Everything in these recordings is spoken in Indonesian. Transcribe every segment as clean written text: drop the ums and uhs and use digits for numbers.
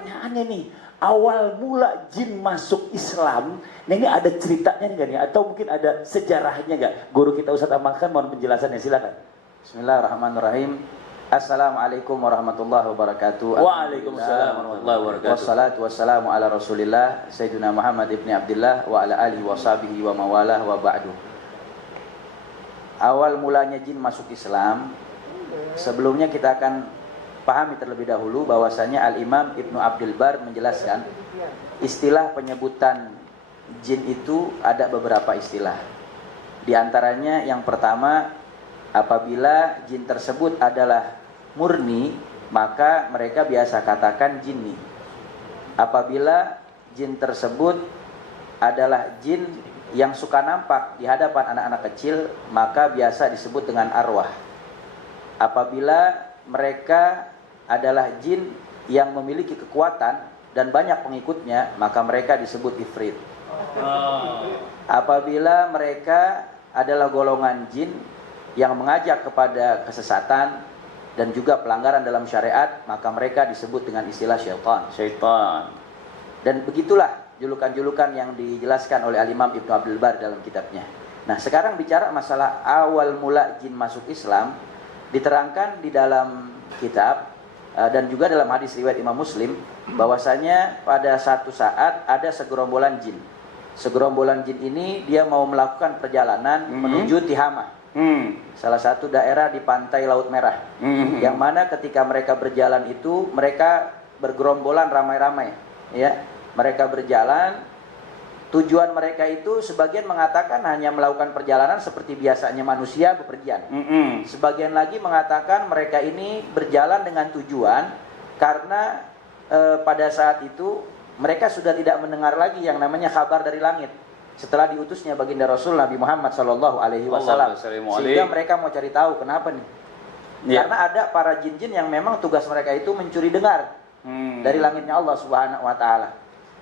pertanyaannya nih, awal mula jin masuk Islam, nah ini ada ceritanya nggak nih? Atau mungkin ada sejarahnya nggak? Guru kita Ustadz Amal Khan mohon penjelasannya, silakan. Bismillahirrahmanirrahim. Assalamualaikum warahmatullahi wabarakatuh. Waalaikumsalam warahmatullahi wabarakatuh. Wassalatu wassalamu ala Rasulillah Sayyidina Muhammad ibni Abdullah wa ala alihi wa sahbihi wa mawalah wa ba'du. Awal mulanya jin masuk Islam, sebelumnya kita akan pahami terlebih dahulu bahwasanya Al-Imam Ibnu Abdul Bar menjelaskan istilah penyebutan jin itu ada beberapa istilah. Di antaranya yang pertama, apabila jin tersebut adalah murni, maka mereka biasa katakan jinni. Apabila jin tersebut adalah jin yang suka nampak di hadapan anak-anak kecil, maka biasa disebut dengan arwah. Apabila mereka adalah jin yang memiliki kekuatan dan banyak pengikutnya, maka mereka disebut ifrit. Apabila mereka adalah golongan jin yang mengajak kepada kesesatan dan juga pelanggaran dalam syariat, maka mereka disebut dengan istilah syaitan. Dan begitulah julukan-julukan yang dijelaskan oleh Al-Imam Ibnu Abdul Bar dalam kitabnya. Nah, sekarang bicara masalah awal mula jin masuk Islam, diterangkan di dalam kitab dan juga dalam hadis riwayat Imam Muslim bahwasanya pada satu saat ada segerombolan jin. Segerombolan jin ini dia mau melakukan perjalanan menuju Tihamah. Salah satu daerah di pantai Laut Merah, yang mana ketika mereka berjalan itu mereka bergerombolan ramai-ramai, ya. Mereka berjalan, tujuan mereka itu sebagian mengatakan hanya melakukan perjalanan seperti biasanya manusia bepergian. Sebagian lagi mengatakan mereka ini berjalan dengan tujuan karena pada saat itu mereka sudah tidak mendengar lagi yang namanya kabar dari langit. Setelah diutusnya baginda Rasul Nabi Muhammad Sallallahu Alaihi Wasallam, sehingga mereka mau cari tahu kenapa nih? Karena ada para jin-jin yang memang tugas mereka itu mencuri dengar dari langitnya Allah Subhanahu Wa Taala.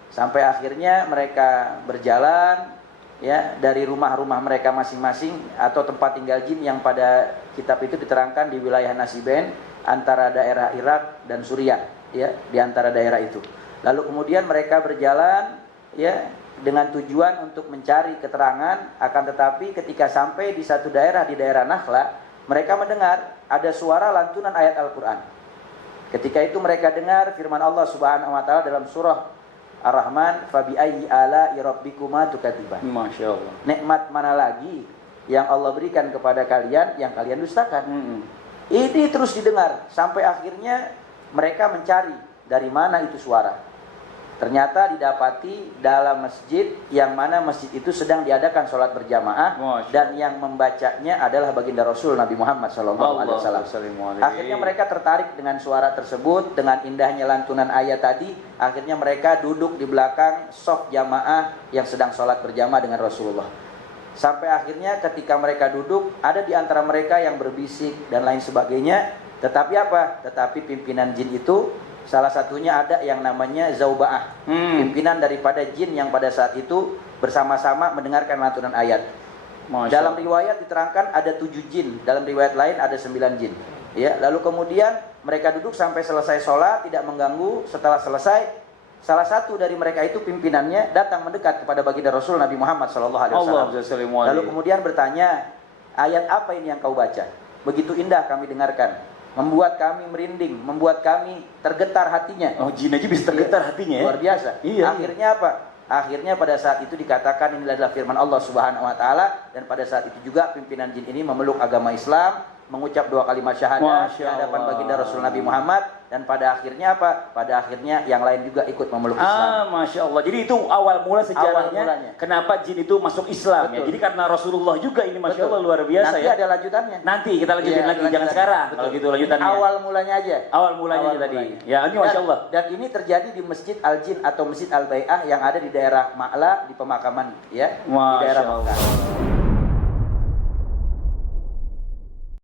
Sampai akhirnya mereka berjalan, ya, dari rumah-rumah mereka masing-masing atau tempat tinggal jin yang pada kitab itu diterangkan di wilayah Nasiben antara daerah Irak dan Suriah, ya, di antara daerah itu. Lalu kemudian mereka berjalan, ya, dengan tujuan untuk mencari keterangan, akan tetapi ketika sampai di satu daerah, di daerah Nakhla, mereka mendengar ada suara lantunan ayat Al-Quran. Ketika itu mereka dengar firman Allah Subhanahu Wa Taala dalam surah Ar-Rahman, "Fabi ayyi ala'i rabbikuma tukadziban." Masya Allah. Nikmat mana lagi yang Allah berikan kepada kalian yang kalian dustakan? Ini terus didengar sampai akhirnya mereka mencari dari mana itu suara. Ternyata didapati dalam masjid yang mana masjid itu sedang diadakan sholat berjamaah dan yang membacanya adalah baginda Rasul Nabi Muhammad SAW. Akhirnya mereka tertarik dengan suara tersebut, dengan indahnya lantunan ayat tadi. Akhirnya mereka duduk di belakang shaf jamaah yang sedang sholat berjamaah dengan Rasulullah. Sampai akhirnya ketika mereka duduk, ada di antara mereka yang berbisik dan lain sebagainya. Tetapi apa? Tetapi pimpinan jin itu, salah satunya ada yang namanya Zauba'ah, pimpinan daripada jin yang pada saat itu bersama-sama mendengarkan lantunan ayat. Dalam riwayat diterangkan ada 7 jin, dalam riwayat lain ada 9 jin. Ya, lalu kemudian mereka duduk sampai selesai sholat, tidak mengganggu. Setelah selesai, salah satu dari mereka itu pimpinannya datang mendekat kepada baginda Rasul Nabi Muhammad SAW. Lalu kemudian bertanya, ayat apa ini yang kau baca? Begitu indah kami dengarkan, membuat kami merinding, membuat kami tergetar hatinya. Oh, jin aja bisa tergetar hatinya, ya? Luar biasa. Akhirnya apa? Akhirnya pada saat itu dikatakan ini adalah firman Allah Subhanahu Wa Taala, dan pada saat itu juga pimpinan jin ini memeluk agama Islam, mengucap 2 kalimat syahadat di hadapan baginda Rasul Nabi Muhammad, dan pada akhirnya apa? Pada akhirnya yang lain juga ikut memeluk Islam. Masya Allah. Jadi itu awal mula sejarahnya. Kenapa jin itu masuk Islam? Ya? Jadi karena Rasulullah juga ini, Masya Allah, luar biasa. Nanti ada lanjutannya. Nanti kita lanjutin lagi, jangan sekarang. Kalau gitu lanjutannya. Awal mulanya aja. Awal mulanya tadi. Ya, ini Masya Allah. Dan ini terjadi di Masjid Al-Jin atau Masjid Al-Bai'ah yang ada di daerah Ma'la, di pemakaman, ya, di daerah Mekah.